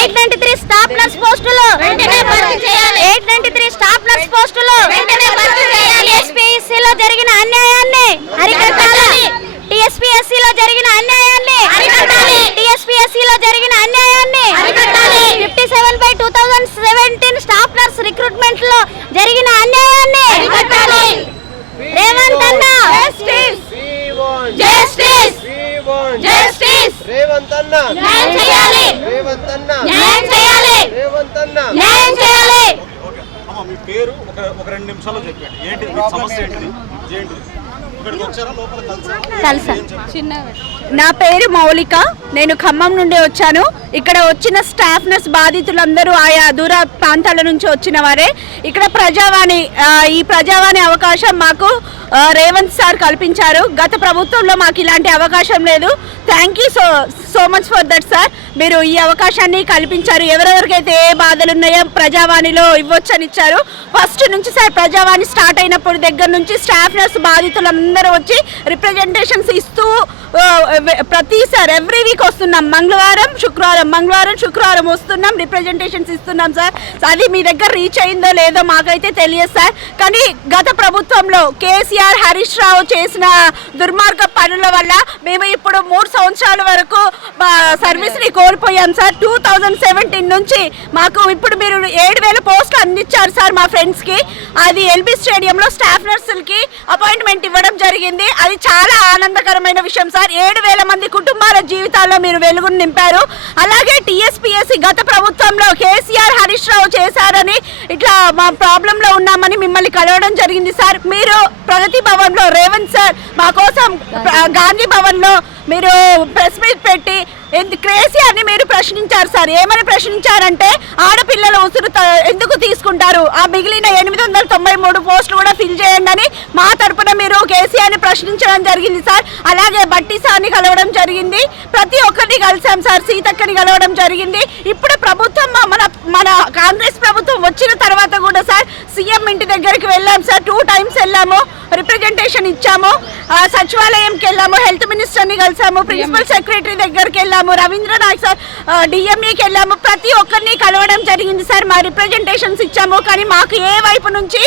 893 staff nurse పోస్టులు వెంటనే భర్తీ చేయాలి. 893 స్టాఫ్ నర్స్ పోస్టులు వెంటనే భర్తీ చేయాలి. టీఎస్పీఎస్సీలో జరిగిన అన్యాయాన్ని అరికట్టాలి. టీఎస్పీఎస్సీలో జరిగిన అన్యాయాన్ని అరికట్టాలి. టీఎస్పీఎస్సీలో జరిగిన అన్యాయాన్ని అరికట్టాలి. 57/2017 స్టాఫ్ నర్స్ రిక్రూట్మెంట్ లో జరిగిన అన్యాయాన్ని అరికట్టాలి. రేవంత్ అన్న జస్టిస్ జస్టిస్ జస్టిస్ రేవంత్ అన్న న్యాయం చేయాలి. రేవంత్ అన్న న్యాయం చేయాలి. రేవంత్ అన్న న్యాయం చేయాలి. అమ్మ మీ పేరు ఒక 2 నిమిషాల్లో చెప్పండి. ఏంటి మీ సమస్య ఏంటి? ఇక్కడికి వచ్చారా లోపల తెలుసా? నా పేరు మౌలిక. నేను ఖమ్మం నుండి వచ్చాను. ఇక్కడ వచ్చిన స్టాఫ్ నర్స్ బాధితులందరూ ఆయా దూర ప్రాంతాల నుంచి వచ్చిన వారే. ఇక్కడ ఈ ప్రజావాణి అవకాశం మాకు రేవంత్ సార్ కల్పించారు. గత ప్రభుత్వంలో మాకు ఇలాంటి అవకాశం లేదు. Thank you so much for that sir. మీరు ఈ అవకాశాన్ని కల్పించారు. ఎవరెవరికైతే ఏ బాధలు ఉన్నాయో ప్రజావాణిలో ఇవ్వచ్చని ఇచ్చారు. ఫస్ట్ నుంచి సార్ ప్రజావాణి స్టార్ట్ అయినప్పుడు దగ్గర నుంచి స్టాఫ్ నర్స్ బాధితులందరూ వచ్చి రిప్రజెంటేషన్స్ ఇస్తూ ప్రతిసారి ఎవ్రీ వీక్ వస్తున్నాం. మంగళవారం శుక్రవారం వస్తున్నాం, రిప్రజెంటేషన్స్ ఇస్తున్నాం సార్. అది మీ దగ్గర రీచ్ అయిందో లేదో మాకైతే తెలియదు సార్. కానీ గత ప్రభుత్వంలో కేసీఆర్ హరీష్ రావు చేసిన దుర్మార్గ పనుల వల్ల మేము ఇప్పుడు 3 సంవత్సరాల వరకు సర్వీస్ని కోల్పోయాం సార్. 2017 నుంచి మాకు ఇప్పుడు మీరు 7,000 పోస్టులు అందించారు సార్ మా ఫ్రెండ్స్కి. అది ఎల్బీ స్టేడియంలో స్టాఫ్ నర్సులకి అపాయింట్మెంట్ ఇవ్వడం జరిగింది. అది చాలా ఆనందకరమైన విషయం సార్. 7,000 మంది కుటుంబాల జీవితాల్లో మీరు వెలుగును నింపారు. అలాగే టీఎస్పీఎస్సీ గత ప్రభుత్వంలో కేసీఆర్ హరీష్ రావు చేశారని ఇట్లా మా ప్రాబ్లంలో ఉన్నామని మిమ్మల్ని కలవడం జరిగింది సార్. మీరు ప్రగతి భవన్లో రేవంత్ సార్ మా కోసం గాంధీ భవన్లో మీరు ప్రెస్ మీట్ పెట్టి కేసీఆర్ని మీరు ప్రశ్నించారు సార్. ఏమని ప్రశ్నించారంటే ఆడపిల్లల ఉసురు ఎందుకు తీసుకుంటారు, ఆ మిగిలిన 893 పోస్టులు కూడా ఫిల్ చేయండి అని మా తరపున మీరు కేసీఆర్ని ప్రశ్నించడం జరిగింది సార్. అలాగే బట్టి సార్ని కలవడం జరిగింది. ప్రతి ఒక్కరిని కలిసాం సార్. సీతక్కని కలవడం జరిగింది. ఇప్పుడు ప్రభుత్వం మన కాంగ్రెస్ ప్రభుత్వం వచ్చిన తర్వాత కూడా సార్ సీఎం ఇంటి దగ్గరికి వెళ్ళాం సార్. 2 times వెళ్ళాము, రిప్రజెంటేషన్ ఇచ్చాము. సచివాలయంకి వెళ్ళాము, హెల్త్ మినిస్టర్ని కలిసాము, ప్రిన్సిపల్ సెక్రటరీ దగ్గరికి వెళ్ళాము, రవీంద్ర నాయక్ సార్ డిఎంఈకి వెళ్ళాము. ప్రతి ఒక్కరిని కలవడం జరిగింది సార్. మా రిప్రజెంటేషన్స్ ఇచ్చాము. కానీ మాకు ఏ వైపు నుంచి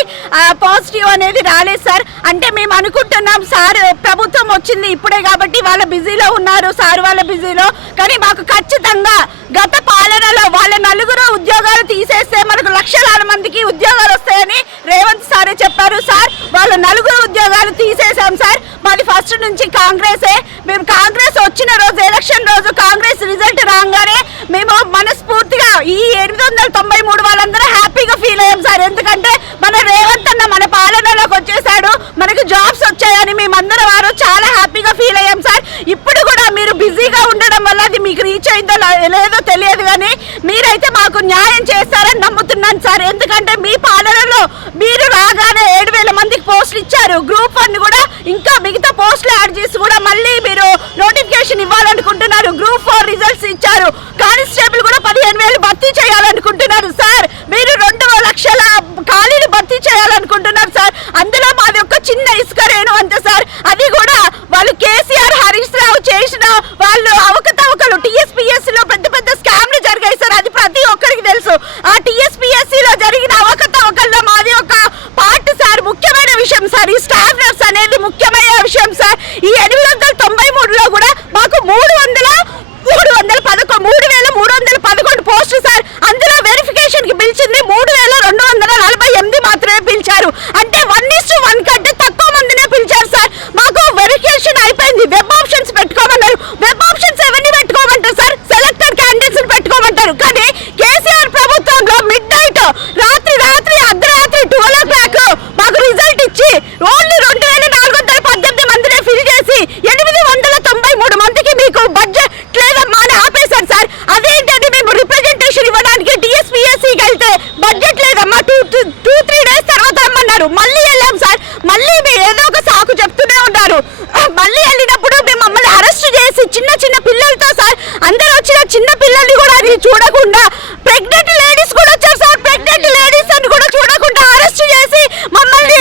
పాజిటివ్ అనేది రాలేదు సార్. అంటే మేము అనుకుంటున్నాం సార్ ప్రభుత్వం వచ్చింది ఇప్పుడే కాబట్టి వాళ్ళ బిజీలో ఉన్నారు సార్, వాళ్ళ బిజీలో. కానీ మాకు ఖచ్చితంగా గత పాలనలో వాళ్ళ 4 ఉద్యోగాలు తీసేస్తే మనకు లక్షలాది మందికి ఉద్యోగాలు వస్తాయని రేవంత్ సారే చెప్పారు సార్. వాళ్ళ 4 ఉద్యోగాలు తీసేసాం సార్. మాది ఫస్ట్ నుంచి కాంగ్రెసే. మేము కాంగ్రెస్ వచ్చిన రోజు ఎలక్షన్ రోజు కాంగ్రెస్ రిజల్ట్ రాగానే మేము మనస్ఫూర్తిగా ఈ 893 వాళ్ళందరూ హ్యాపీగా ఫీల్ అయ్యాం సార్. ఎందుకంటే మన రేవంత్ అన్న మన పాలనలోకి వచ్చేసాడు, మనకు జాబ్స్ వచ్చాయని మేమందరం వారు చాలా హ్యాపీగా ఫీల్ అయ్యాం సార్. ఇప్పుడు కూడా మీరు బిజీగా ఉండడం వల్ల అది మీకు రీచ్ అయిందో లేదో తెలియదు, కానీ మీరైతే మాకు న్యాయం చేస్తారని నమ్ముతున్నాను సార్. ఎందుకంటే మీ పాలనలో మీరు రాగానే 7,000 మందికి పోస్టులు ఇచ్చారు. గ్రూప్ 1 కూడా ఇంకా మిగతా పోస్టులు యాడ్ చేసి కూడా మళ్ళీ మీరు నోటిఫికేషన్ ఇవ్వాలనుకుంటున్నారు. గ్రూప్ 4 రిజల్ట్స్ ఇచ్చారు. కానిస్టేబుల్ కూడా 15,000 భర్తీ చేయాలనుకుంటున్నారు సార్. మీరు 2 లక్షల ఖాళీలు భర్తీ చేయాలనుకుంటున్నారు సార్. అందులో మాది ఒక చిన్న ఇసుక రేణు అంతే సార్. అది కూడా వాళ్ళు కేసీఆర్ హరీష్ రావు చేసిన వాళ్ళు అవకతవకలు టీఎస్పీఎస్సీలో పెద్ద స్కామ్లు జరిగాయి సార్. అది ప్రతి ఒక్కరికి తెలుసు. ఆ టీఎస్పీఎస్సీలో జరిగిన అవకతవకల్లో మాది ఒక పార్ట్ సార్. ముఖ్యమైన విషయం సార్, ఈ స్టాఫ్ నర్స్ అనేది ముఖ్యమైన విషయం సార్. ఈ 893లో కూడా మాకు 3,311 పోస్టులు సార్. అందులో వెరిఫికేషన్ కి పిలిచింది 3,248 మాత్రమే పిలిచారు. అంటే 1:1 కంటే తక్కువ మందినే పిలిచారు సార్. మాకు వెరిఫికేషన్ అయిపోయింది. వెబ్ ఆప్షన్స్ పెట్టుకోమన్నారు. వెబ్ ఆప్షన్స్ ఎవరిని పెట్టుకోమంటారు సార్? సెలెక్టెడ్ క్యాండిడేట్స్ పెట్టుకోమంటారు. కానీ కేసీఆర్ ప్రభుత్వంలో మిడ్ నైట్ రాత్రి అర్ధరాత్రి 12 o'clock మాకు రిజల్ట్ ఇచ్చి ఓన్లీ 2,418 మందినే ఫిల్ చేసి 893 మందికి మీకు బడ్జెట్ లేదమ్మా అని ఆపేశారు సార్. అదేంటంటే మేము రిప్రజెంటేషన్ ఇవ్వడానికి టీఎస్పీఎస్సీకి వెళ్తే బడ్జెట్ లేదమ్మా 2-3 days తర్వాత రమ్మన్నారు. మళ్ళీ వెళ్ళాం సార్. మళ్ళీ మీరు ఏదో ఒక సాకు చెప్తూనే ఉన్నారు. మళ్ళీ వెళ్ళినప్పుడు మమ్మల్ని అరెస్ట్ చేసి చిన్న పిల్లలతో సార్, అందరూ వచ్చిన చిన్న పిల్లల్ని కూడా అది చూడకుండా ప్రెగ్నెంట్ లేడీస్ కూడా వచ్చారు సార్. ప్రెగ్నెంట్ లేడీస్ అని కూడా చూడకుండా అరెస్ట్ చేసి మమ్మల్ని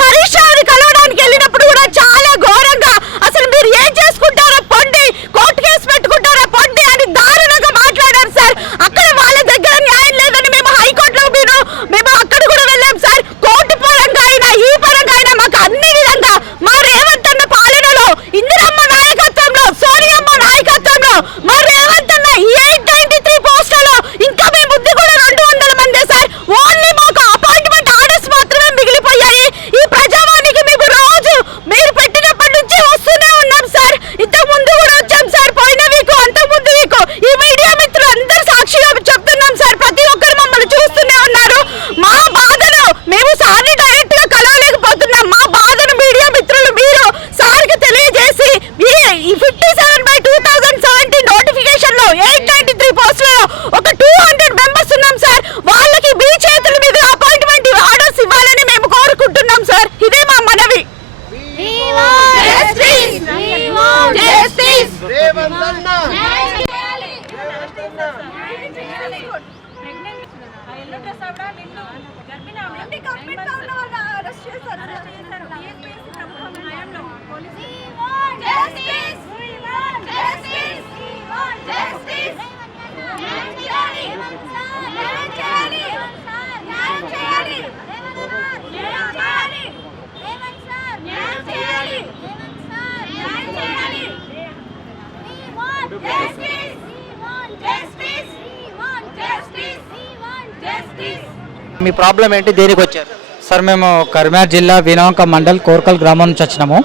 హరీష్ రావుని కలవడానికి వెళ్ళినప్పుడు కూడా చాలా ఘోరంగా అసలు మీరు ఏం చేసుకుంటారో పొండి, కోర్టు కేసు పెట్టుకుంటారో పొండి అని దారుణంగా మాట్లాడారు సార్. అక్కడ మీ ప్రాబ్లం ఏంటి, దేనికి వచ్చారు? సార్ మేము కరీంనగర్ జిల్లా వీనవంక మండల్ కోర్కల్ గ్రామం నుంచి వచ్చినాము.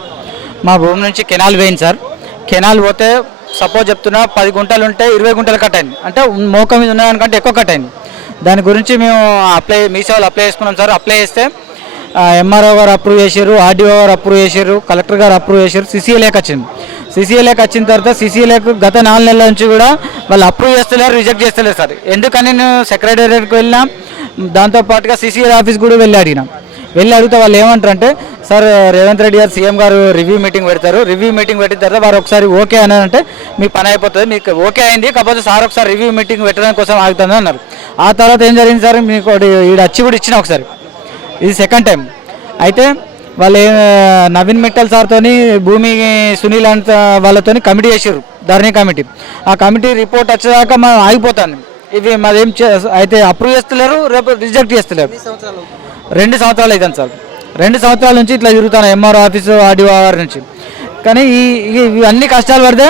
మా భూమి నుంచి కెనాల్ వేయింది సార్. కెనాల్ పోతే సపోజ్ చెప్తున్నా 10 గుంటలు ఉంటే 20 గుంటలు కట్ అయింది, అంటే మోక మీద ఉన్నదానికంటే ఎక్కువ కట్ అయింది. దాని గురించి మేము మీ సేవలు అప్లై చేసుకున్నాం సార్. అప్లై చేస్తే ఎంఆర్ఓ గారు అప్రూవ్ చేశారు, ఆర్డీఓ గారు అప్రూవ్ చేశారు, కలెక్టర్ గారు అప్రూవ్ చేశారు. సిసిఎల్ఏకి వచ్చింది. సిసిఎల్ఏకి వచ్చిన తర్వాత సిసిఎల్ఏకు గత 4 నెలల నుంచి కూడా వాళ్ళు అప్రూవ్ చేస్తలేరు, రిజెక్ట్ చేస్తలేరు సార్. ఎందుకని నేను సెక్రటేరియట్కి వెళ్ళినా, దాంతోపాటుగా సిసిఎల్ ఆఫీస్ కూడా వెళ్ళి అడిగినాం. వెళ్ళి అడిగితే వాళ్ళు ఏమంటారంటే, సార్ రేవంత్ రెడ్డి గారు సీఎం గారు రివ్యూ మీటింగ్ పెడతారు, రివ్యూ మీటింగ్ పెట్టిన తర్వాత వారు ఒకసారి ఓకే అని అంటే మీ పని అయిపోతుంది, మీకు ఓకే అయింది, కాకపోతే సార్ ఒకసారి రివ్యూ మీటింగ్ పెట్టడానికి కోసం ఆగుతుంది అన్నారు. ఆ తర్వాత ఏం జరిగింది సార్, మీకు ఈడ వచ్చి కూడా ఇచ్చిన ఒకసారి, ఇది సెకండ్ టైం. అయితే వాళ్ళు నవీన్ మిట్టల్ సార్తో భూమి సునీల్ అంత వాళ్ళతో కమిటీ చేసారు, ధరణి కమిటీ. ఆ కమిటీ రిపోర్ట్ వచ్చేదాకా మనం ఆగిపోతాను. ఇవి మాదేం అయితే అప్రూవ్ చేస్తలేరు, రేపు రిజెక్ట్ చేస్తలేరు. 2 సంవత్సరాలు అవుతుంది సార్. 2 సంవత్సరాల నుంచి ఇట్లా తిరుగుతాను ఎంఆర్ఓ ఆఫీసు, ఆర్డీఓ గారి నుంచి. కానీ ఇవన్నీ కష్టాలు పడితే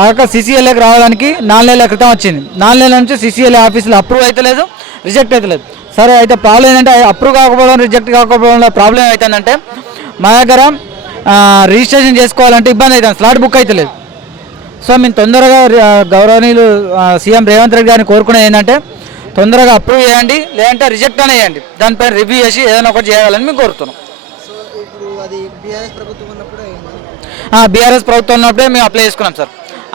ఆ సిసిఎల్ఏకి రావడానికి 4 నెలల క్రితం వచ్చింది. 4 నెలల నుంచి సిసిఎల్ఏ ఆఫీసులో అప్రూవ్ అవుతలేదు, రిజెక్ట్ అవుతలేదు. సరే అయితే ప్రాబ్లం ఏంటంటే అప్రూవ్ కాకపోవడం, రిజెక్ట్ కాకపోవడం ప్రాబ్లం అవుతుందంటే మా దగ్గర రిజిస్ట్రేషన్ చేసుకోవాలంటే ఇబ్బంది అవుతుంది, స్లాట్ బుక్ అవుతలేదు. సో మేము తొందరగా గౌరవనీయులు సీఎం రేవంత్ రెడ్డి గారిని కోరుకునేది ఏంటంటే తొందరగా అప్రూవ్ చేయండి, లేదంటే రిజెక్ట్ అనే చేయండి, దానిపైన రివ్యూ చేసి ఏదైనా ఒకటి చేయాలని మేము కోరుతున్నాం. బీఆర్ఎస్ ప్రభుత్వం ఉన్నప్పుడే మేము అప్లై చేసుకున్నాం సార్.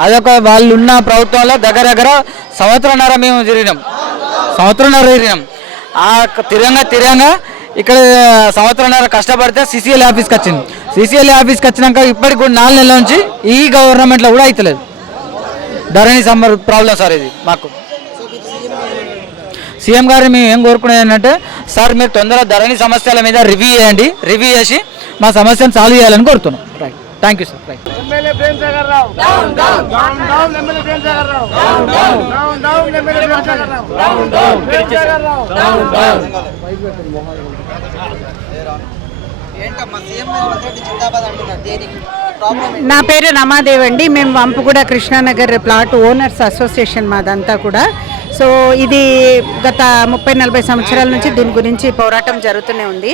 అదొక వాళ్ళు ఉన్న ప్రభుత్వంలో దగ్గర సంవత్సరంన్నర మేము తిరిగినాం. ఆ తిరంగా ఇక్కడ సంవత్సరంన్నర కష్టపడితే సిసిఎల్ ఆఫీస్కి వచ్చింది. సిసిఎల్ ఆఫీస్కి వచ్చినాక ఇప్పటికి కూడా 4 నెలల నుంచి ఈ గవర్నమెంట్లో కూడా అవుతలేదు. ధరణి సమ్మర్ ప్రాబ్లం సార్ ఇది మాకు. సీఎం గారు మేము ఏం కోరుకునేది ఏంటంటే, సార్ మీరు తొందరగా ధరణి సమస్యల మీద రివ్యూ చేయండి, రివ్యూ చేసి మా సమస్యను సాల్వ్ చేయాలని కోరుతున్నాం. Right, thank you sir. Right. నా పేరు రమాదేవి అండి. మేము Vampuguda Krishna Nagar plot owners association మాదంతా కూడా. సో ఇది గత 30-40 సంవత్సరాల నుంచి దీని గురించి పోరాటం జరుగుతూనే ఉంది.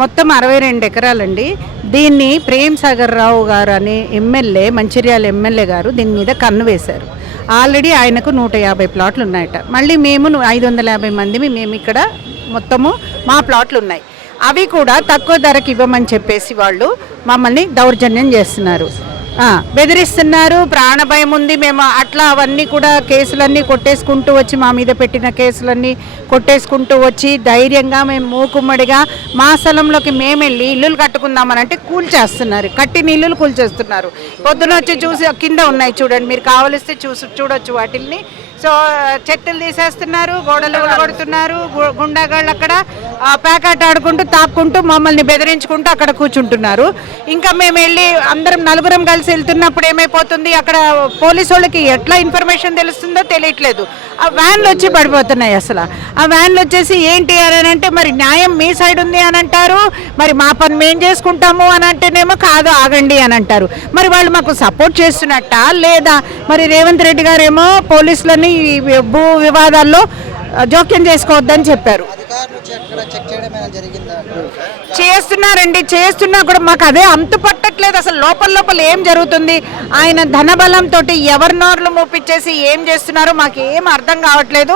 మొత్తం 62 ఎకరాలండి. దీన్ని ప్రేమ్ సాగర్ రావు గారు అని ఎమ్మెల్యే, మంచిర్యాల ఎమ్మెల్యే గారు దీని మీద కన్ను వేశారు. ఆల్రెడీ ఆయనకు 150 ప్లాట్లు ఉన్నాయట. మళ్ళీ మేము 550 మంది మేము ఇక్కడ మొత్తము మా ప్లాట్లు ఉన్నాయి. అవి కూడా తక్కువ ధరకు ఇవ్వమని చెప్పేసి వాళ్ళు మమ్మల్ని దౌర్జన్యం చేస్తున్నారు, బెదిరిస్తున్నారు. ప్రాణభయం ఉంది. మేము అట్లా అవన్నీ కూడా కేసులన్నీ కొట్టేసుకుంటూ వచ్చి, మా మీద పెట్టిన కేసులన్నీ కొట్టేసుకుంటూ వచ్చి ధైర్యంగా మేము మూకుమ్మడిగా మా స్థలంలోకి మేము వెళ్ళి ఇల్లులు కట్టుకుందామని అంటే కూల్చేస్తున్నారు, కట్టిన ఇల్లులు కూల్చేస్తున్నారు. పొద్దున వచ్చి చూసి కింద ఉన్నాయి చూడండి, మీరు కావలిస్తే చూడొచ్చు వాటిల్ని. సో చెట్టులు తీసేస్తున్నారు, గోడలు కొడుతున్నారు, గుండాగాళ్ళు అక్కడ ప్యాకెట్ ఆడుకుంటూ తాక్కుంటూ మమ్మల్ని బెదిరించుకుంటూ అక్కడ కూర్చుంటున్నారు. ఇంకా మేము వెళ్ళి అందరం నలుగురం కలిసి వెళ్తున్నప్పుడు ఏమైపోతుంది, అక్కడ పోలీసు వాళ్ళకి ఎట్లా ఇన్ఫర్మేషన్ తెలుస్తుందో తెలియట్లేదు. ఆ వ్యాన్లు వచ్చి పడిపోతున్నాయి. అసలు ఆ వ్యాన్లు వచ్చేసి ఏంటి అని అంటే, మరి న్యాయం మీ సైడ్ ఉంది అని అంటారు, మరి మా పని మేము చేసుకుంటాము అని అంటేనేమో కాదు ఆగండి అని అంటారు. మరి వాళ్ళు మాకు సపోర్ట్ చేస్తున్నట్టా లేదా? మరి రేవంత్ రెడ్డి గారేమో పోలీసులని భూ వివాదాల్లో జోక్యం చేసుకోవద్దని చెప్పారు. చేస్తున్నారండి, చేస్తున్నా కూడా మాకు అదే అంతు పట్టట్లేదు. అసలు లోపల ఏం జరుగుతుంది, ఆయన ధనబలంతో ఎవరి నోర్లు మూపించేసి ఏం చేస్తున్నారో మాకు ఏం అర్థం కావట్లేదు.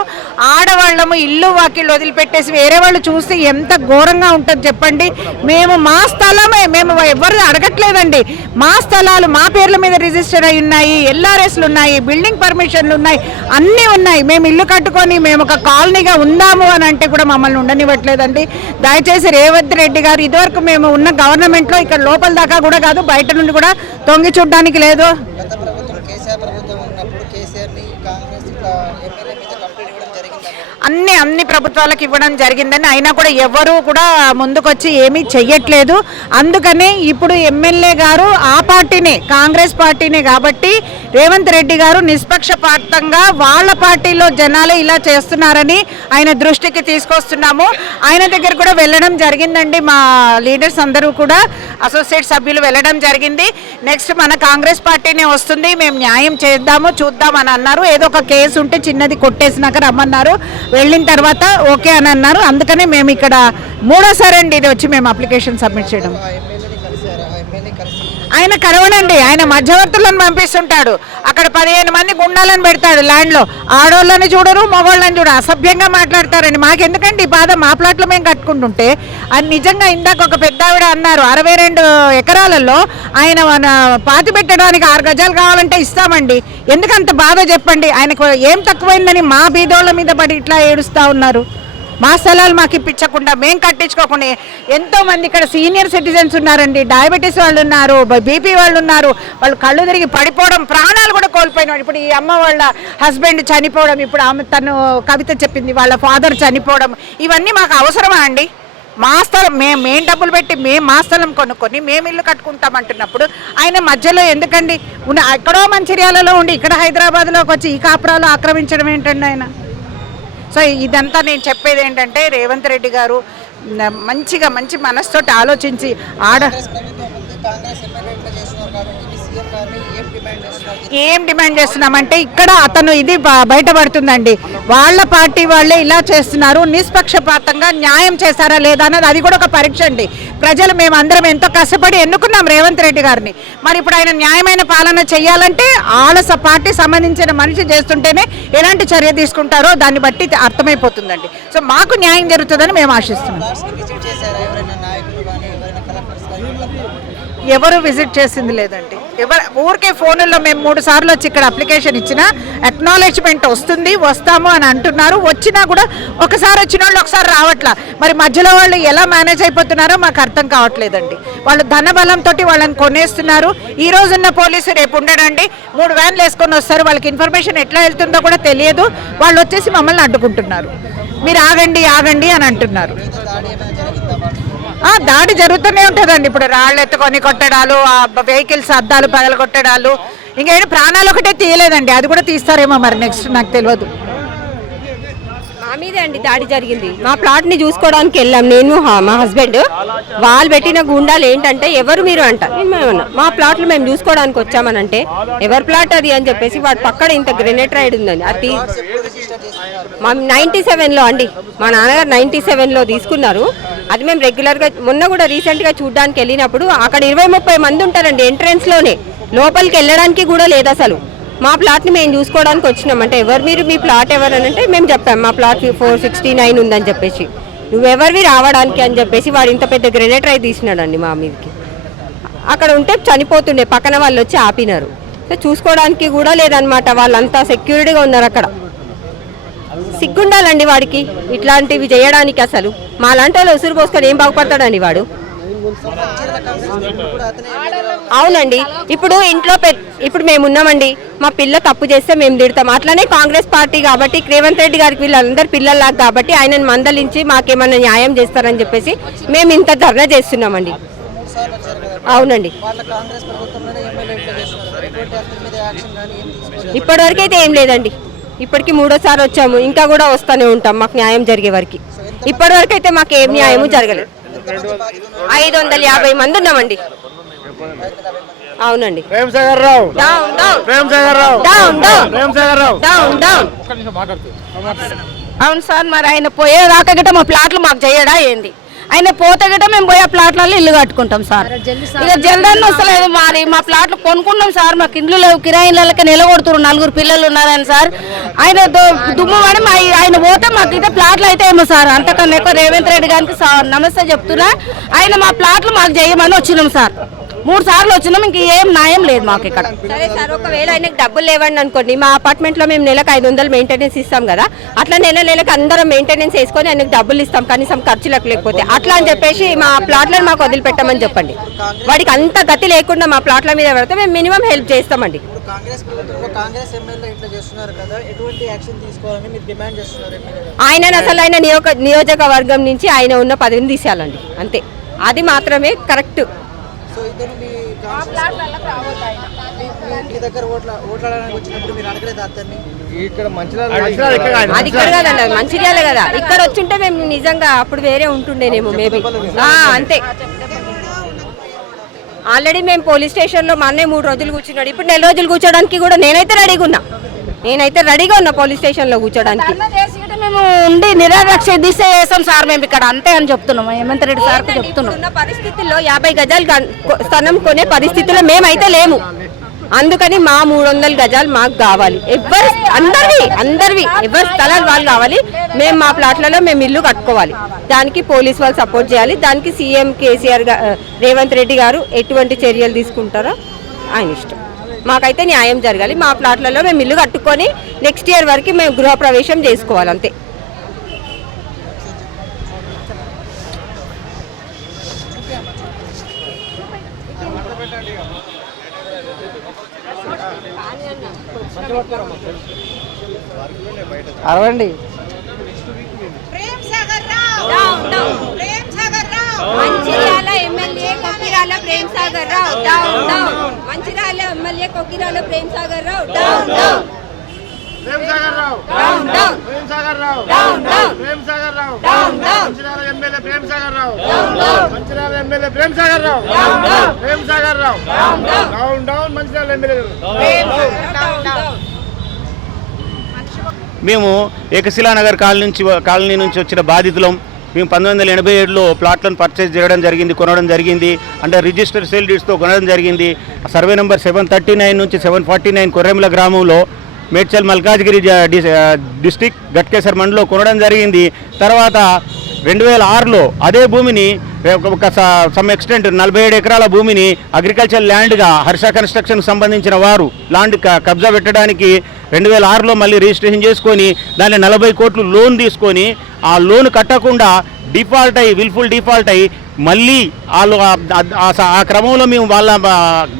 ఆడవాళ్ళము ఇల్లు వాకిళ్ళు వదిలిపెట్టేసి వేరే వాళ్ళు చూస్తే ఎంత ఘోరంగా ఉంటుంది చెప్పండి. మేము మా స్థలమే, మేము ఎవరు అడగట్లేదండి, మా స్థలాలు మా పేర్ల మీద రిజిస్టర్ అయి ఉన్నాయి, ఎల్ఆర్ఎస్లు ఉన్నాయి, బిల్డింగ్ పర్మిషన్లు ఉన్నాయి, అన్నీ ఉన్నాయి. మేము ఇల్లు కట్టుకొని మేము ఒక కాలనీగా ఉందాము అని అంటే కూడా మమ్మల్ని ఉండనివ్వట్లేదండి. దయచేసి రేవంత్ రెడ్డి గారు, ఇదివరకు మేము ఉన్న గవర్నమెంట్లో ఇక్కడ లోపల దాకా కూడా కాదు, బయట నుండి కూడా తొంగి చూడడానికి లేదు. అన్ని ప్రభుత్వాలకు ఇవ్వడం జరిగిందని అయినా కూడా ఎవరు కూడా ముందుకొచ్చి ఏమీ చెయ్యట్లేదు. అందుకని ఇప్పుడు ఎమ్మెల్యే గారు ఆ పార్టీనే, కాంగ్రెస్ పార్టీనే కాబట్టి రేవంత్ రెడ్డి గారు నిష్పక్షపాతంగా వాళ్ళ పార్టీలో జనాలు ఇలా చేస్తున్నారని ఆయన దృష్టికి తీసుకొస్తున్నాము. ఆయన దగ్గర కూడా వెళ్ళడం జరిగిందండి. మా లీడర్స్ అందరూ కూడా అసోసియేట్ సభ్యులు వెళ్ళడం జరిగింది. నెక్స్ట్ మన కాంగ్రెస్ పార్టీనే వస్తుంది, మేము న్యాయం చేద్దాము చూద్దాం అని అన్నారు. ఏదో ఒక కేసు ఉంటే చిన్నది కొట్టేసినాక రమ్మన్నారు. వెళ్ళిన తర్వాత ఓకే అని అన్నారు. అందుకనే మేము ఇక్కడ మూడోసారి అండి ఇది వచ్చి మేము అప్లికేషన్ సబ్మిట్ చేయడం. ఆయన కరవనండి, ఆయన మధ్యవర్తులను పంపిస్తుంటాడు. అక్కడ 15 మంది గుండాలను పెడతాడు ల్యాండ్లో. ఆడోళ్ళని చూడరు, మగవాళ్ళని చూడరు, అసభ్యంగా మాట్లాడతారండి. మాకెందుకండి బాధ? మా ప్లాట్లు మేము కట్టుకుంటుంటే అది నిజంగా ఇందాక ఒక పెద్ద ఆవిడ అన్నారు 62 ఎకరాలలో ఆయన పాతి పెట్టడానికి 6 గజాలు కావాలంటే ఇస్తామండి. ఎందుకంత బాధ చెప్పండి? ఆయనకు ఏం తక్కువైందని మా బీదోళ్ళ మీద పడి ఇట్లా ఏడుస్తూ ఉన్నారు. మా స్థలాలు మాకు ఇప్పించకుండా మేము కట్టించుకోకుండా ఎంతోమంది ఇక్కడ సీనియర్ సిటిజన్స్ ఉన్నారండి, డయాబెటీస్ వాళ్ళు ఉన్నారు, బీపీ వాళ్ళు ఉన్నారు. వాళ్ళు కళ్ళు తిరిగి పడిపోవడం, ప్రాణాలు కూడా కోల్పోయినాడు. ఇప్పుడు ఈ అమ్మ వాళ్ళ హస్బెండ్ చనిపోవడం, ఇప్పుడు ఆమె తను కవిత చెప్పింది వాళ్ళ ఫాదర్ చనిపోవడం, ఇవన్నీ మాకు అవసరమా అండి? మా స్థలం మేము డబ్బులు పెట్టి మా స్థలం కొనుక్కొని మేము ఇల్లు కట్టుకుంటామంటున్నప్పుడు ఆయన మధ్యలో ఎందుకండి? ఎక్కడో మంచిర్యాలలో ఉండి ఇక్కడ హైదరాబాద్లోకి వచ్చి ఈ కాపురాలు ఆక్రమించడం ఏంటండి ఆయన? సో ఇదంతా నేను చెప్పేది ఏంటంటే రేవంత్ రెడ్డి గారు మంచి మనసుతోటి ఆలోచించి ఏం డిమాండ్ చేస్తున్నామంటే ఇక్కడ అతను ఇది బయటపడుతుందండి. వాళ్ళ పార్టీ వాళ్ళే ఇలా చేస్తున్నారు, నిష్పక్షపాతంగా న్యాయం చేస్తారా లేదా అన్నది అది కూడా ఒక పరీక్ష అండి. ప్రజలు మేమందరం ఎంతో కష్టపడి ఎన్నుకున్నాం రేవంత్ రెడ్డి గారిని. మరి ఇప్పుడు ఆయన న్యాయమైన పాలన చేయాలంటే వాళ్ళ పార్టీ సంబంధించిన మనిషి చేస్తుంటేనే ఎలాంటి చర్య తీసుకుంటారో దాన్ని బట్టి అర్థమైపోతుందండి. సో మాకు న్యాయం జరుగుతుందని మేము ఆశిస్తున్నాం. ఎవరు విజిట్ చేసింది లేదండి. ఊరికే ఫోన్లో మేము 3 సార్లు వచ్చి ఇక్కడ అప్లికేషన్ ఇచ్చినా అక్నాలెడ్జ్మెంట్ వస్తాము అని అంటున్నారు. వచ్చినా కూడా ఒకసారి వచ్చిన వాళ్ళు ఒకసారి రావట్లా. మరి మధ్యలో వాళ్ళు ఎలా మేనేజ్ అయిపోతున్నారో మాకు అర్థం కావట్లేదండి. వాళ్ళు ధనబలంతో వాళ్ళని కొనేస్తున్నారు. ఈ రోజున్న పోలీసు రేపు ఉండడండి 3 వ్యాన్లు వేసుకొని వస్తారు. వాళ్ళకి ఇన్ఫర్మేషన్ ఎట్లా వెళ్తుందో కూడా తెలియదు. వాళ్ళు వచ్చేసి మమ్మల్ని అడ్డుకుంటున్నారు. మీరు ఆగండి అని అంటున్నారు. దాడి జరుగుతూనే ఉంటుందండి. ఇప్పుడు రాళ్ళు ఎత్తుకొని కొట్టడాలు, వెహికల్స్ అద్దాలు పగల కొట్టడాలు, ఇంకేంటి ప్రాణాలు ఒకటే తీయలేదండి. అది కూడా తీస్తారేమో మరి నెక్స్ట్ నాకు తెలియదు. మా మీదే అండి దాడి జరిగింది. మా ప్లాట్ని చూసుకోవడానికి వెళ్ళాం, నేను మా హస్బెండ్. వాళ్ళు పెట్టిన గుండాలు ఏంటంటే ఎవరు మీరు అంట. మేమన్నా మా ప్లాట్లు మేము చూసుకోవడానికి వచ్చామనంటే ఎవరి ప్లాట్ అది అని చెప్పేసి వాటి పక్కన ఇంత గ్రెనేట్ రైడ్ ఉందండి. అది మా 97లో అండి, మా నాన్నగారు 97లో తీసుకున్నారు. అది మేము రెగ్యులర్గా మొన్న కూడా రీసెంట్గా చూడడానికి వెళ్ళినప్పుడు అక్కడ 20-30 మంది ఉంటారండి ఎంట్రెన్స్లోనే. లోపలికి వెళ్ళడానికి కూడా లేదు అసలు. మా ప్లాట్ని మేము చూసుకోవడానికి వచ్చినామంటే ఎవరు మీరు, మీ ప్లాట్ ఎవరని అంటే మేము చెప్పాము మా ప్లాట్ 469 ఉందని చెప్పేసి. నువ్వెవరివి రావడానికి అని చెప్పేసి వాడు ఇంత పెద్ద గ్రెనేట్ రైడ్ తీసినాడండి మా మీదకి. అక్కడ ఉంటే చనిపోతుండే, పక్కన వాళ్ళు వచ్చి ఆపినారు. సో చూసుకోవడానికి కూడా లేదనమాట. వాళ్ళంతా సెక్యూరిటీగా ఉన్నారు అక్కడ. సిగ్గుండాలండి వాడికి ఇట్లాంటివి చేయడానికి. అసలు మా లాంటి వాళ్ళు ఉసురు పోసుకొని ఏం బాగుపడతాడండి వాడు? అవునండి. ఇప్పుడు ఇంట్లో ఇప్పుడు మేము ఉన్నామండి, మా పిల్ల తప్పు చేస్తే మేము తిడతాం. అట్లానే కాంగ్రెస్ పార్టీ కాబట్టి రేవంత్ రెడ్డి గారికి వీళ్ళందరూ పిల్లల్లాగా కాబట్టి ఆయనను మందలించి మాకేమన్నా న్యాయం చేస్తారని చెప్పేసి మేము ఇంత ధర్నా చేస్తున్నామండి. అవునండి. ఇప్పటివరకైతే ఏం లేదండి. ఇప్పటికి 3వ సారి వచ్చాము, ఇంకా కూడా వస్తూనే ఉంటాం మాకు న్యాయం జరిగే వరకు. ఇప్పటివరకు అయితే మాకు ఏం న్యాయము జరగలేదు. 550 మంది ఉన్నామండి. అవునండి. అవును సార్, మరి ఆయన పోయేదాకా గిట్ట మా ప్లాట్లు మాకు చేయడా ఏంది? ఆయన పోతే గిట్ట మేము పోయే ప్లాట్లలో ఇల్లు కట్టుకుంటాం సార్. ఇక జల్దాన్ని వస్తలేదు. మరి మా ప్లాట్లు కొనుక్కున్నాం సార్, మాకు ఇండ్లు లేవు, కిరాయిలకి నిలగొడుతున్నారు. 4 పిల్లలు ఉన్నారని సార్. ఆయన దుమ్ము పడి ఆయన పోతే మాకు ఇదే ప్లాట్లు అయితే ఏమో సార్. అంతకన్నా ఎక్కువ రేవంత్ రెడ్డి గారికి నమస్తే చెప్తున్నా. ఆయన మా ప్లాట్లు మాకు చేయమని వచ్చినాం సార్. 3 సార్లు వచ్చినాం, ఇంక ఏం న్యాయం లేదు మాకు ఇక్కడ. సరే సార్, ఒకవేళ ఆయనకు డబ్బులు లేవండి అనుకోండి, మా అపార్ట్మెంట్లో మేము నెలకు 500 మెయింటెనెన్స్ ఇస్తాం కదా, అట్లా నెలకు అందరం మెయింటెనెన్స్ వేసుకొని ఆయనకు డబ్బులు ఇస్తాం కనీసం ఖర్చులకు లేకపోతే, అట్లా అని చెప్పేసి మా ప్లాట్లను మాకు వదిలిపెట్టమని చెప్పండి. వాడికి అంత గతి లేకుండా మా ప్లాట్ల మీద పెడితే మేము మినిమం హెల్ప్ చేస్తామండి. ఆయన అసలు ఆయన నియోజకవర్గం నుంచి ఆయన ఉన్న పదవిని తీసేయాలండి, అంతే. అది మాత్రమే కరెక్ట్. అది ఇక్కడ కాదండి, అది మంచిర్యాల కదా. ఇక్కడ వచ్చుంటే మేము నిజంగా అప్పుడు వేరే ఉంటుండేనేమో మేబీ. అంతే. ఆల్రెడీ మేము పోలీస్ స్టేషన్లో మా అన్నయ్య 3 రోజులు కూర్చున్నాడు. ఇప్పుడు 4 రోజులు కూర్చోడానికి కూడా నేనైతే రెడీగా ఉన్నా పోలీస్ స్టేషన్లో కూర్చోడానికి. మేము ఉండి నిరారక్ష దిశ చేసాం సార్ మేము ఇక్కడ, అంతే అని చెప్తున్నాం. హేమంత్ రెడ్డి సార్ చెప్తున్నాం. ఉన్న పరిస్థితుల్లో 50 గజాలు స్థలం కొనే పరిస్థితుల్లో మేమైతే లేము. అందుకని మా 300 గజాలు మాకు కావాలి. అందరివి ఎవరి స్థలాలు వాళ్ళు కావాలి. మేము మా ప్లాట్లలో మేము ఇల్లు కట్టుకోవాలి. దానికి పోలీస్ వాళ్ళు సపోర్ట్ చేయాలి. దానికి సీఎం కేసీఆర్ రేవంత్ రెడ్డి గారు ఎటువంటి చర్యలు తీసుకుంటారో ఆయన ఇష్టం. మాకైతే న్యాయం జరగాలి. మా ప్లాట్లలో మేము ఇల్లు కట్టుకొని నెక్స్ట్ ఇయర్ వరకు మేము గృహప్రవేశం చేసుకోవాలి, అంతే. అరవండి. Mancherial MLA Kokirala Prem Sagar Rao down down. Mancherial MLA Kokirala Prem Sagar Rao down down. Prem Sagar Rao down down. Prem Sagar Rao down down. Prem Sagar Rao down down. Mancherial MLA Prem Sagar Rao down down. Mancherial MLA Prem Sagar Rao down down. Prem Sagar Rao down down. Down down. Mancherial MLA Prem Sagar down down. మేము ఏకశిలానగర్ కాలనీ నుంచి వచ్చిన బాధితులం. మేము 1987లో ప్లాట్లను పర్చేజ్ చేయడం జరిగింది, కొనడం జరిగింది. అంటే రిజిస్టర్ సేల్ డీడ్స్తో కొనడం జరిగింది. సర్వే నెంబర్ 739 నుంచి 749 కొర్రెంల గ్రామంలో మేడ్చల్ మల్కాజ్గిరి డిస్టిక్ గట్కేసర్ మండలో కొనడం జరిగింది. తర్వాత 2006లో అదే భూమిని ఒక సమ్ ఎక్స్టెంట్ 47 ఎకరాల భూమిని అగ్రికల్చర్ ల్యాండ్గా హర్ష కన్స్ట్రక్షన్కి సంబంధించిన వారు ల్యాండ్ కబ్జా పెట్టడానికి 2006లో మళ్ళీ రిజిస్ట్రేషన్ చేసుకొని దాన్ని 40 కోట్లు లోన్ తీసుకొని ఆ లోన్ కట్టకుండా విల్ఫుల్ డిఫాల్ట్ అయ్యి మళ్ళీ వాళ్ళు ఆ క్రమంలో మేము వాళ్ళ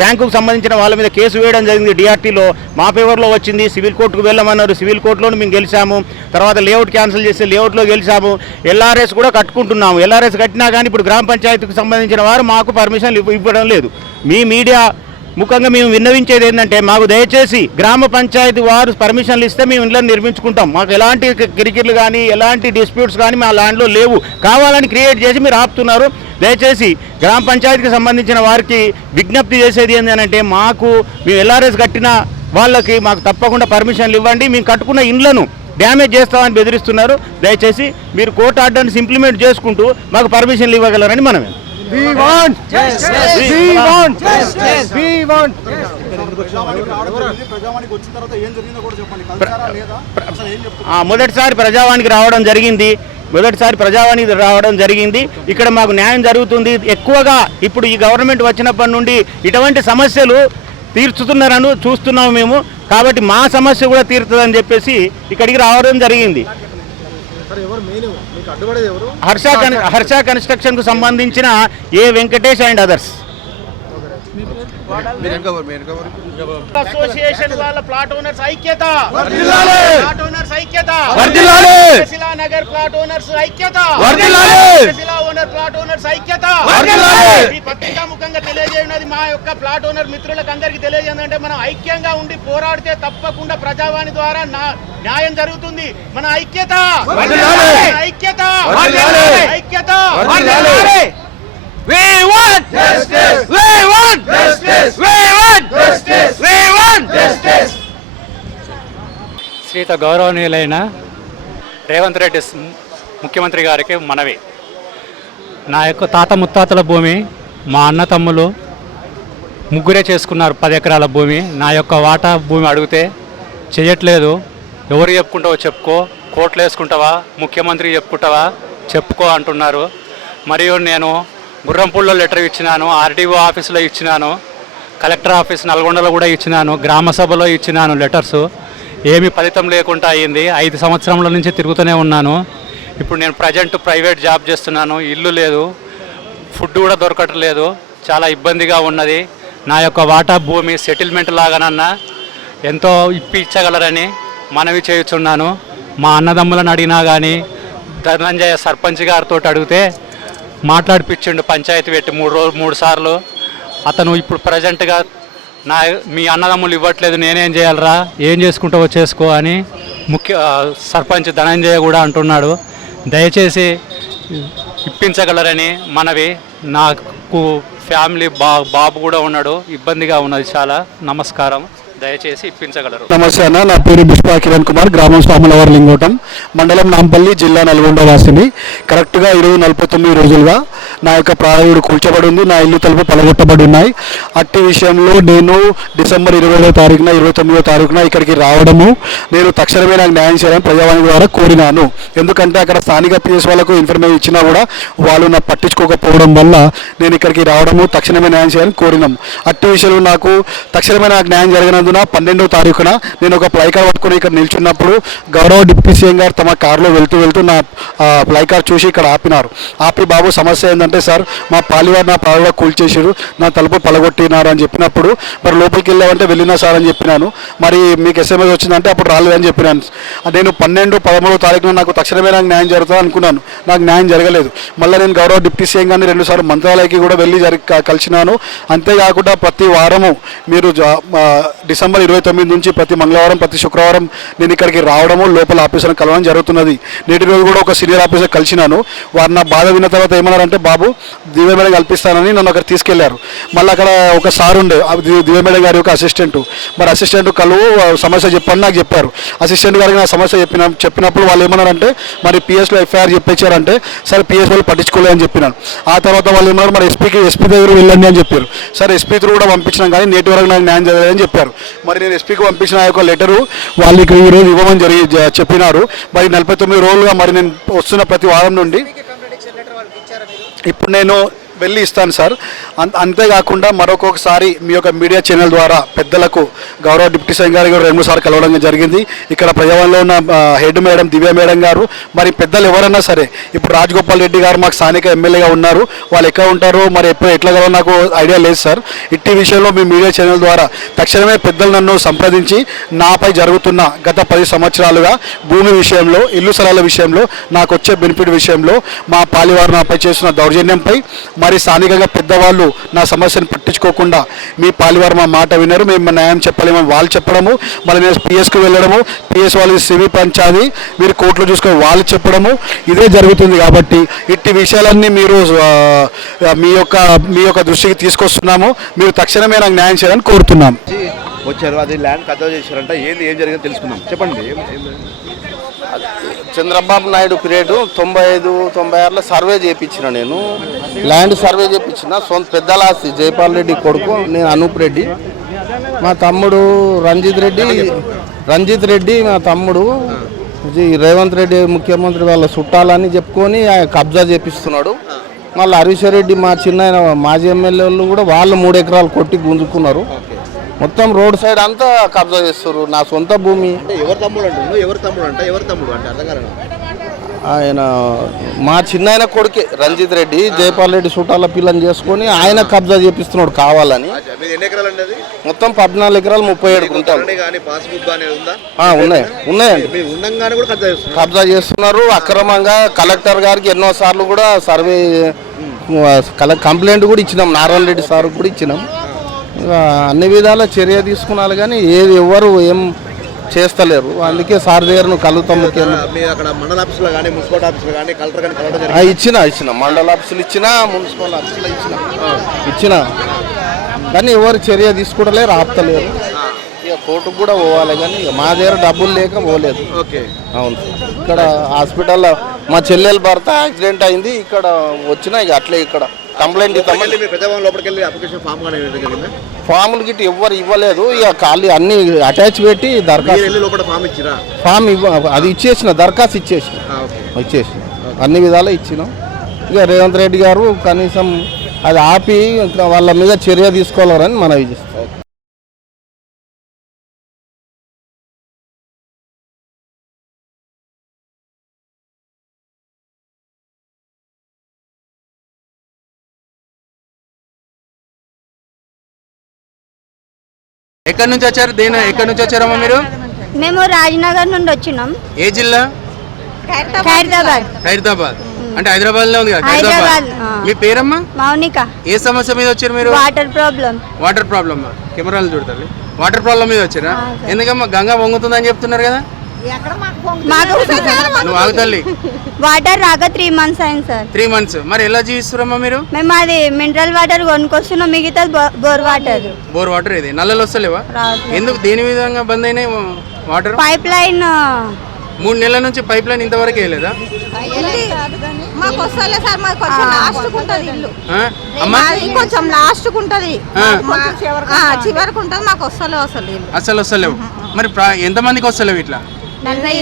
బ్యాంకుకు సంబంధించిన వాళ్ళ మీద కేసు వేయడం జరిగింది. డిఆర్టీలో మా ఫేవర్లో వచ్చింది. సివిల్ కోర్టుకు వెళ్ళమన్నారు. సివిల్ కోర్టులో మేము గెలిచాము. తర్వాత లేఅవుట్ క్యాన్సిల్ చేసి లేఅవుట్లో గెలిచాము. ఎల్ఆర్ఎస్ కూడా కట్టుకుంటున్నాము. ఎల్ఆర్ఎస్ కట్టినా కానీ ఇప్పుడు గ్రామ పంచాయతీకి సంబంధించిన వారు మాకు పర్మిషన్ ఇవ్వడం లేదు. మీ మీడియా ముఖ్యంగా మేము విన్నవించేది ఏంటంటే మాకు దయచేసి గ్రామ పంచాయతీ వారు పర్మిషన్లు ఇస్తే మేము ఇళ్ళని నిర్మించుకుంటాం. మాకు ఎలాంటి కిరికిర్లు కానీ ఎలాంటి డిస్ప్యూట్స్ కానీ మా ల్యాండ్లో లేవు. కావాలని క్రియేట్ చేసి మీరు ఆపుతున్నారు. దయచేసి గ్రామ పంచాయతీకి సంబంధించిన వారికి విజ్ఞప్తి చేసేది ఏంటంటే మేము ఎల్ఆర్ఎస్ కట్టిన వాళ్ళకి మాకు తప్పకుండా పర్మిషన్లు ఇవ్వండి. మేము కట్టుకున్న ఇండ్లను డ్యామేజ్ చేస్తామని బెదిరిస్తున్నారు. దయచేసి మీరు కోర్టు ఆర్డర్స్ ఇంప్లిమెంట్ చేసుకుంటూ మాకు పర్మిషన్లు ఇవ్వగలరని మనమే. మొదటిసారి ప్రజావానికి రావడం జరిగింది. ఇక్కడ మాకు న్యాయం జరుగుతుంది. ఎక్కువగా ఇప్పుడు ఈ గవర్నమెంట్ వచ్చినప్పటి నుండి ఇటువంటి సమస్యలు తీర్చుతున్నారని చూస్తున్నాము మేము. కాబట్టి మా సమస్య కూడా తీరుతుందని చెప్పేసి ఇక్కడికి రావడం జరిగింది. హర్ష కన్స్ట్రక్షన్ కు సంబంధించిన ఏ వెంకటేష్ అండ్ అదర్స్ అసోసియేషన్ వాళ్ళ ప్లాట్ ఓనర్స్ ఐక్యత, ప్లాట్ ఓనర్స్ ఐక్యత, నగర్ ప్లాట్ ఓనర్స్ ఐక్యత, ఓనర్ ప్లాట్ ఓనర్స్ ఐక్యత. ఈ పత్రికా ముఖంగా తెలియజేయనది మా యొక్క ప్లాట్ ఓనర్ మిత్రులకు అందరికీ తెలియజేయండి, మనం ఐక్యంగా ఉండి పోరాడితే తప్పకుండా ప్రజావాణి ద్వారా న్యాయం జరుగుతుంది. మన ఐక్యత ఐక్యత ఐక్యత. We want justice. We want justice. We want justice. We want justice. శ్రీత గౌరవనీయులైన రేవంత్ రెడ్డి ముఖ్యమంత్రి గారికి మనవి. నా యొక్క తాత ముత్తాతల భూమి మా అన్న తమ్ములు ముగ్గురే చేసుకున్నారు 10 ఎకరాల భూమి. నా యొక్క వాటా భూమి అడిగితే చేయట్లేదు. ఎవరు చెప్పుకుంటావో చెప్పుకో, కోట్లు వేసుకుంటావా, ముఖ్యమంత్రి చెప్పుకుంటావా చెప్పుకో అంటున్నారు. మరియు నేను గుర్రంపూడిలో లెటర్ ఇచ్చినాను, ఆర్టీఓ ఆఫీసులో ఇచ్చినాను, కలెక్టర్ ఆఫీస్ నల్గొండలో కూడా ఇచ్చినాను, గ్రామ సభలో ఇచ్చినాను లెటర్సు. ఏమీ ఫలితం లేకుండా అయ్యింది. 5 సంవత్సరాల నుంచి తిరుగుతూనే ఉన్నాను. ఇప్పుడు నేను ప్రజెంట్ ప్రైవేట్ జాబ్ చేస్తున్నాను. ఇల్లు లేదు, ఫుడ్ కూడా దొరకట్లేదు, చాలా ఇబ్బందిగా ఉన్నది. నా యొక్క వాటా భూమి సెటిల్మెంట్ లాగానన్నా ఎంతో ఇప్పించగలరని మనవి చేయుచున్నాను. మా అన్నదమ్ములను అడిగినా కానీ ధనంజయ సర్పంచ్ గారితో అడిగితే మాట్లాడిపించిండు, పంచాయతీ పెట్టి 3 సార్లు. అతను ఇప్పుడు ప్రజెంట్గా మీ అన్నదమ్ములు ఇవ్వట్లేదు, నేనేం చేయాలరా, ఏం చేసుకుంటావో చేసుకో అని సర్పంచ్ ధనంజయ కూడా అంటున్నాడు. దయచేసి ఇప్పించగలరని మనవి. నాకు ఫ్యామిలీ బాబు కూడా ఉన్నాడు, ఇబ్బందిగా ఉన్నది చాలా. నమస్కారం, దయచేసి ఇప్పించగలరు. నమస్తే అన్న, నా పేరు బిష్పా కిరణ్ కుమార్, గ్రామం స్వాములవారి లింగోటం, మండలం నాంపల్లి, జిల్లా నల్గొండ వాసిని. కరెక్ట్గా 49 రోజులుగా నా యొక్క ప్రాణుడు కూల్చబడి ఉంది, నా ఇల్లు తలుపు పలగొట్టబడి ఉన్నాయి. అట్టి విషయంలో నేను డిసెంబర్ 20వ తారీఖున 29వ తారీఖున ఇక్కడికి రావడము, నేను తక్షణమే నాకు న్యాయం చేయాలని ప్రజావాణి ద్వారా కోరినాను. ఎందుకంటే అక్కడ స్థానిక పిఎస్ వాళ్ళకు ఇన్ఫర్మేషన్ ఇచ్చినా కూడా వాళ్ళు నాకు పట్టించుకోకపోవడం వల్ల నేను ఇక్కడికి రావడము, తక్షణమే న్యాయం చేయాలని కోరినాం. అట్టి విషయంలో నాకు తక్షణమే నాకు న్యాయం జరిగినందున 12వ తారీఖున నేను ఒక ప్లైకార్ పట్టుకుని ఇక్కడ నిల్చున్నప్పుడు గౌరవ డిప్యూటీ సీఎం గారు తమ కారులో వెళ్తూ నా ప్లైకార్ చూసి ఇక్కడ ఆపినారు. ఆపి బాబు సమస్య ఏంటంటే, సార్ మా పాలివారు నా ప్రాణంలో కూల్చేసారు, నా తలుపు పలగొట్టినారు అని చెప్పినప్పుడు, మరి లోపలికి వెళ్ళామంటే వెళ్ళినా సార్ అని చెప్పినాను. మరి మీకు ఎస్ఎంఎస్ వచ్చిందంటే అప్పుడు రాలేదని చెప్పినాను. నేను 12, 13వ తారీఖున నాకు తక్షణమే నాకు న్యాయం జరుగుతుంది అనుకున్నాను. నాకు న్యాయం జరగలేదు. మళ్ళీ నేను గౌరవ డిప్యూటీ సీఎం గారిని 2 సార్లు మంత్రాలయకి కూడా వెళ్ళి కలిసినాను. అంతేకాకుండా ప్రతి వారము మీరు డిసెంబర్ 29 నుంచి ప్రతి మంగళవారం, ప్రతి శుక్రవారం నేను ఇక్కడికి రావడము, లోపల ఆఫీసర్ని కలవడం జరుగుతున్నది. నేటి రోజు కూడా ఒక సీనియర్ ఆఫీసర్ కలిసినాను. వారు నా బాధ విన్న తర్వాత ఏమన్నారంటే, బాబు దివ్య మేడం కల్పిస్తానని నన్ను అక్కడ తీసుకెళ్లారు. మళ్ళీ అక్కడ ఒక సార్ ఉండే, దివ్య మేడం గారి యొక్క అసిస్టెంట్. మరి అసిస్టెంట్ కలువు సమస్య చెప్పని నాకు చెప్పారు. అసిస్టెంట్ గారికి నా సమస్య చెప్పినప్పుడు వాళ్ళు ఏమన్నారంటే, మరి పిఎస్లో ఎఫ్ఐఆర్ చెప్పేచ్చారంటే, సరే పిఎస్ వాళ్ళు పట్టించుకోలేదని చెప్పినాను. ఆ తర్వాత వాళ్ళు ఏమన్నారు, మరి ఎస్పీ దగ్గర వెళ్ళండి అని చెప్పారు. సరే ఎస్పీ కూడా పంపించినాం, కానీ నేటి వరకు నాకు న్యాయం జరగలేదని చెప్పారు. మరి నేను ఎస్పీకి పంపించిన ఆ యొక్క లెటరు వాళ్ళకి ఈరోజు ఇవ్వమని చెప్పినారు. మరి 49 రోజులుగా మరి నేను వస్తున్న ప్రతి వారం నుండి ఇప్పుడు నేను వెళ్ళి ఇస్తాను సార్. అంతేకాకుండా మరొకసారి మీ యొక్క మీడియా ఛానల్ ద్వారా పెద్దలకు గౌరవ డిప్యూటీ సీఎం గారు 2 సార్లు కలవడం జరిగింది. ఇక్కడ ప్రజావాణిలో ఉన్న హెడ్ మేడం దివ్య మేడం గారు, మరి పెద్దలు ఎవరన్నా సరే, ఇప్పుడు రాజగోపాల్ రెడ్డి గారు మాకు స్థానిక ఎమ్మెల్యేగా ఉన్నారు, వాళ్ళు ఎక్కడ ఉంటారో మరి ఎట్లా కలవో నాకు ఐడియా లేదు సార్. ఇట్టి విషయంలో మీ మీడియా ఛానల్ ద్వారా తక్షణమే పెద్దలు నన్ను సంప్రదించి నాపై జరుగుతున్న గత 10 సంవత్సరాలుగా భూమి విషయంలో, ఇల్లు స్థలాల విషయంలో, నాకు వచ్చే బెనిఫిట్ విషయంలో, మా పాలివారు నాపై చేస్తున్న దౌర్జన్యంపై, మరి స్థానికంగా పెద్దవాళ్ళు నా సమస్యను పట్టించుకోకుండా మీ పాలివారు మా మాట విన్నారు, మేము న్యాయం చెప్పలేమని వాళ్ళు చెప్పడము, మళ్ళీ నేను పిఎస్కి వెళ్ళడము, పిఎస్ వాళ్ళు సివి పంచాది మీరు కోర్టులో చూసుకొని వాళ్ళు చెప్పడము, ఇదే జరుగుతుంది. కాబట్టి ఇట్టి విషయాలన్నీ మీరు మీ యొక్క దృష్టికి తీసుకొస్తున్నాము. మీరు తక్షణమే నాకు న్యాయం చేయాలని కోరుతున్నాం. వచ్చారు, అది ల్యాండ్ కబ్జా చేశారంట, ఏది ఏం జరిగిందో తెలుసుకుందాం. చెప్పండి. చంద్రబాబు నాయుడు పీరియడ్ 95-96లో సర్వే చేయించిన, నేను ల్యాండ్ సర్వే చేయించిన. సొంత పెద్దల ఆస్తి, జైపాల్ రెడ్డి కొడుకు, నేను అనూప్ రెడ్డి, మా తమ్ముడు రంజిత్ రెడ్డి మా తమ్ముడు రేవంత్ రెడ్డి ముఖ్యమంత్రి వాళ్ళ చుట్టాలని చెప్పుకొని కబ్జా చేపిస్తున్నాడు. మళ్ళీ హరీశ్వర్ మా చిన్న మాజీ ఎమ్మెల్యేలు కూడా వాళ్ళు 3 ఎకరాలు కొట్టి గుంజుకున్నారు. మొత్తం రోడ్ సైడ్ అంతా కబ్జా చేస్తారు. నా సొంత భూమి. ఆయన మా చిన్న కొడుకే రంజిత్ రెడ్డి, జైపాల్ రెడ్డి చుట్టాల పిల్లని చేసుకొని ఆయన కబ్జా చేపిస్తున్నాడు కావాలని. మొత్తం 14 ఎకరాలు 37 గుంటలు ఉన్నాయండి. కబ్జా చేస్తున్నారు అక్రమంగా. కలెక్టర్ గారికి ఎన్నో సార్లు కూడా సర్వే కంప్లైంట్ కూడా ఇచ్చినాం, నారాయణ రెడ్డి సార్ కూడా ఇచ్చినాం. అన్ని విధాల చర్య తీసుకున్నారు, కానీ ఎవరు ఏం చేస్తలేరు. అందుకే సార్ దగ్గర నువ్వు కలుగుతాం. ఇచ్చిన మండల ఆఫీసులు ఇచ్చిన, మున్సిపల్ ఆఫీసులు ఇచ్చిన కానీ ఎవరు చర్య తీసుకుంటలేరు, ఆపుతలేరు. ఇక కోర్టుకు కూడా పోవాలి, కానీ మా దగ్గర డబ్బులు లేక పోలేదు. అవును, ఇక్కడ హాస్పిటల్లో మా చెల్లెల భర్త యాక్సిడెంట్ అయింది, ఇక్కడ వచ్చినా ఇక అట్లే ఇక్కడ కంప్లైంట్ ఫాములు గిట్ట ఎవ్వరు ఇవ్వలేదు. ఇక ఖాళీ అన్ని అటాచ్ పెట్టి దరఖాస్తు అది ఇచ్చేసిన, దరఖాస్తు ఇచ్చేసిన అన్ని విధాలు ఇచ్చినాం. ఇక రేవంత్ రెడ్డి గారు కనీసం అది ఆపి ఇంకా వాళ్ళ మీద చర్య తీసుకోవాలని మనవి చేస్తాం. ఎక్కడి నుంచి వచ్చారు? ఎక్కడి నుంచి వచ్చారమ్మా మీరు? మేము రాజ్నగర్ నుండి వచ్చినాం. ఏ జిల్లా? ఖైరతాబాద్. ఖైరతాబాద్ అంటే హైదరాబాద్ లో ఉంది కదా. హైదరాబాద్. మీ పేరమ్మా? మౌనిక. ఏ సమస్య మీద వచ్చారు మీరు? Water problem. Water problem. కెమెరాలు చూడాలి. వాటర్ ప్రాబ్లం మీద వచ్చారా? ఎందుకమ్మా గంగా పొంగుతుందని చెప్తున్నారు కదా. నువ్వు ఆగుతల్లి. వాటర్ రాక 3 months అయింది సార్. 3 months. మరి ఎలా జీవిస్తున్నారమ్మా మీరు? మేము అది మినరల్ వాటర్ కొనుక్కొస్తున్నాం, మిగతా బోర్ వాటర్. బోర్ వాటర్ ఇది నల్లలు వస్తలేవా? ఎందుకు దేని విధంగా బంద్ అయినాయి వాటర్? పైప్ లైన్ 3 నెలల నుంచి పైప్ లైన్ ఇంతవరకు వేయలేదా? మాకు వస్తలే సార్, మాకు కొంచెం లాస్ట్ ఉంటది ఇల్లు. అమ్మా కొంచెం లాస్ట్ ఉంటది, చివరికి ఉంటది. మాకు వస్తలే అసలు ఇల్లు అసలు వస్తలేవు. మరి ఎంత మందికి వస్తలేవు ఇట్లా? 40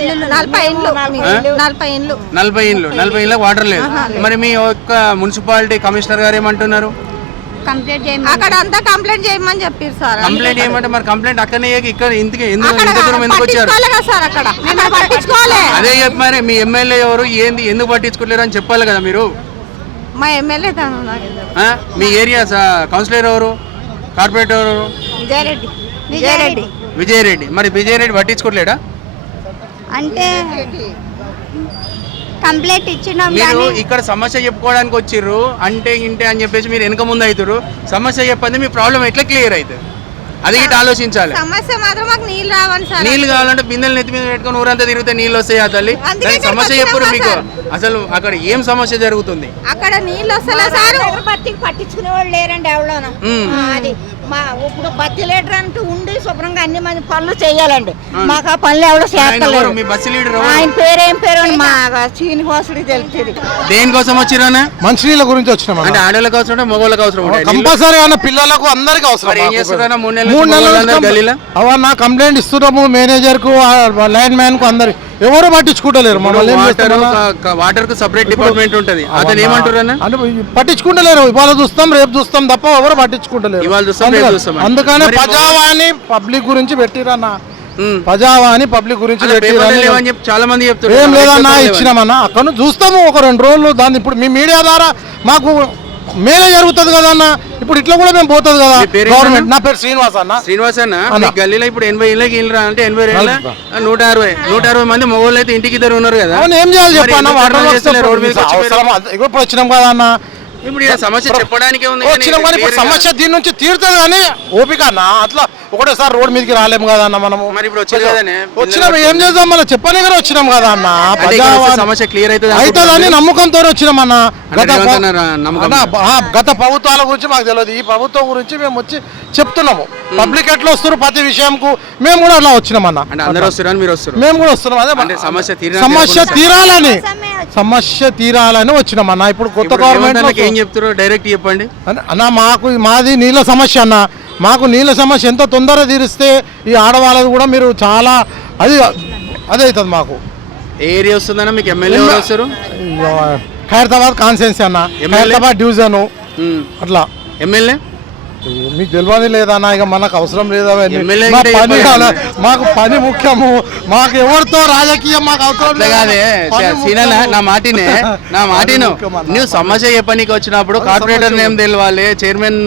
ఇండ్లు వాటర్ లేదు. మరి మీ యొక్క మున్సిపాలిటీ కమిషనర్ గారు ఏమంటున్నారు? కంప్లీట్ చేయమని, అక్కడ అంతా కంప్లైంట్ చేయమని చెప్పారు సార్. కంప్లైంట్ చేయమంటే మరి కంప్లైంట్ అక్కడనే ఇక్కడ ఇంటికి ఎందుకు వచ్చారు? అదే చెప్పి మరి మీ ఎమ్మెల్యే ఎవరు ఏంది ఎందుకు పట్టించుకోలేరు అని చెప్పాలి కదా మీరు. మా ఎమ్మెల్యే మీ ఏరియా కౌన్సిలర్ ఎవరు? కార్పొరేటర్ ఎవరు? విజయరెడ్డి. మరి విజయరెడ్డి పట్టించుకోలేడా? అంటే కంప్లైంట్ ఇచ్చినాం. మీరు ఇక్కడ సమస్య చెప్పుకోవడానికి వచ్చిర్రు అంటే ఇంటే అని చెప్పేసి మీరు వెనక ముందు అవుతారు. సమస్య చెప్పండి, మీ ప్రాబ్లం ఎట్లా క్లియర్ అవుతుంది అది ఇటు ఆలోచించాలి. సమస్య మాత్రం మాకు నీళ్ళు రావాలి సార్. నీళ్ళు కావాలంటే బిందెలు నెత్తి మీద పెట్టుకొని ఊరంతా తిరిగితే నీళ్ళు వస్తాయి. ఆ తల్లి సమస్య చెప్పురు మీకు. అసలు అక్కడ ఏం సమస్య జరుగుతుంది? అక్కడ నీళ్ళు వస్తలే సార్. పట్టించుకునే వాళ్ళు లేరండి ఎవరోనా. అది మా ఇప్పుడు బస్సు లీడర్ అంటూ ఉండి శుభ్రంగా అన్ని మంది పనులు చేయాలండి. మాకు ఆ పనులు ఎవరు చేస్తలేరు. మీ బస్సు లీడర్ ఆయన పేరేం పేరు మా శ్రీనివాసుడికి తెలుస్తుంది. దేనికోసం వచ్చిరా? మంచినీళ్ళ గురించి వచ్చినాం. అంటే ఆడవాళ్ళకి అవసరం, మగవాళ్ళకి అవసరం. కంపల్సరీ అన్న పిల్లలకు అందరికి అవసరం. ఏం చేస్తారా? 3 అవన్న కంప్లైంట్ ఇస్తున్నాము మేనేజర్ కు, లైన్ మ్యాన్ కు, అందరికి ఎవరు పట్టించుకుంటలేరు. వాటర్ కు సెపరేట్ డిపార్ట్మెంట్ ఉంటది. అతను ఏమంటారు? పట్టించుకుంటలేరు. ఇవాళ చూస్తాం రేపు చూస్తాం తప్ప ఎవరు పట్టించుకుంటలేరు. అందుకనే ప్రజావాణి పబ్లిక్ గురించి పెట్టిరన్న. ప్రజావాణి పబ్లిక్ గురించి చాలా మంది చెప్తారు. ఏం లేదన్నా ఇచ్చినామన్నా. అక్కడ చూస్తాము ఒక 2 రోజులు. దాన్ని ఇప్పుడు మీ మీడియా ద్వారా మాకు మేలే జరుగుతుంది కదా అన్న. ఇప్పుడు ఇట్లా కూడా మేము పోతుంది కదా గవర్నమెంట్. నా పేరు శ్రీనివాస్ అన్న. శ్రీనివాస్ అన్న, గల్లీలో ఇప్పుడు 80 ఇళ్ళకి ఇల్లు అంటే 80 160 మంది మగవాళ్ళు అయితే ఇంటికి 2 ఉన్నారు కదా. ఏం చేయాలి చెప్పన్న? రోడ్ మీద ఇప్పుడు వచ్చినాం కదా అన్న. ఇప్పుడు సమస్య చెప్పడానికి వచ్చినాం కానీ ఇప్పుడు సమస్య దీని నుంచి తీరుతుంది కానీ ఓపిక అన్న. అట్లా ఒకటేసారి రోడ్ మీదకి రాలేము కదా అన్న మనము. మరి ఇప్పుడు వచ్చినాం ఏం చేద్దాం మనం చెప్పని కానీ వచ్చినాం కదా అన్న. సమస్య క్లియర్ అవుతుందని నమ్మకంతో వచ్చినాం అన్న. గత ప్రభుత్వాల గురించి మాకు తెలియదు. ఈ ప్రభుత్వం గురించి మేము వచ్చి చెప్తున్నాము. పబ్లిక్ ఎట్లా వస్తారు ప్రతి విషయంకు మేము కూడా అట్లా వచ్చినాం అన్న. మేము కూడా వస్తున్నాం. అదే సమస్య తీరాలని వచ్చినాం అన్న. ఇప్పుడు కొత్త గవర్నమెంట్ ఏం చెప్తారో డైరెక్ట్ చెప్పండి అన్న. మాది నీళ్ళ సమస్య అన్న. మాకు నీళ్ళ సమస్య ఎంతో తొందరగా తీరిస్తే ఈ ఆడవాళ్ళది కూడా మీరు చాలా అదే అవుతుంది మాకు. ఏరియా వస్తుందన్న మీకు ఎమ్మెల్యే వస్తారు? ఖైరతాబాద్ కాన్స్టిట్యున్సీ అన్న, ఖైరతాబాద్ డివిజన్. అట్లా ఎమ్మెల్యే మీకు తెలియదు లేదన్నా. ఇక మనకు అవసరం లేదా? మాకు పని ముఖ్యము. మాకు ఎవరితో రాజకీయం మాకు అవసరం లేదు. నా మాటిను నువ్వు సమస్య చెప్పనీకి వచ్చినప్పుడు కార్పొరేటర్ నేమ్ తెలవాలి, చైర్మన్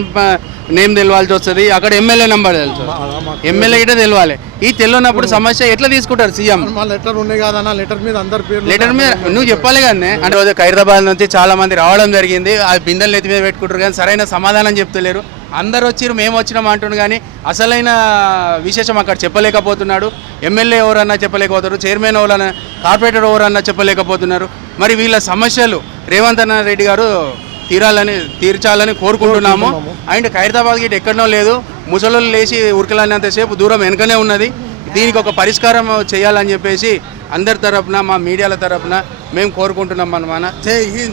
నేమ్ తెలవాల్సి వస్తుంది, అక్కడ ఎమ్మెల్యే నెంబర్ తెలుసు, ఎమ్మెల్యే గిట్ట తెలవాలి. ఈ తెలియనప్పుడు సమస్య ఎట్లా తీసుకుంటారు సీఎం? లెటర్ ఉన్నాయి కదా, లెటర్ మీద అందరి పేరు, లెటర్ మీద నువ్వు చెప్పాలి కానీ. అంటే ఖైరతాబాద్ నుంచి చాలా మంది రావడం జరిగింది. ఆ బిందెలు నెత్తి మీద పెట్టుకుంటారు కానీ సరైన సమాధానం చెప్తలేరు. అందరు వచ్చిరు మేము వచ్చినాం అంటున్నారు కానీ అసలైన విశేషం అక్కడ చెప్పలేకపోతున్నాడు. ఎమ్మెల్యే ఎవరన్నా చెప్పలేకపోతారు, చైర్మన్ ఎవరన్నా, కార్పొరేటర్ ఎవరన్నా చెప్పలేకపోతున్నారు. మరి వీళ్ళ సమస్యలు రేవంత్ రెడ్డి గారు తీర్చాలని కోరుకుంటున్నాము. అండ్ ఖైరతాబాద్ గిట్ ఎక్కడనో లేదు, ముసలోళ్ళు లేచి ఉరకలన్నంతసేపు దూరం వెనుకనే ఉన్నది. దీనికి ఒక పరిష్కారం చేయాలని చెప్పేసి అందరి తరపున, మా మీడియాల తరపున మేము కోరుకుంటున్నాం అన్నమాట. జై హింద్.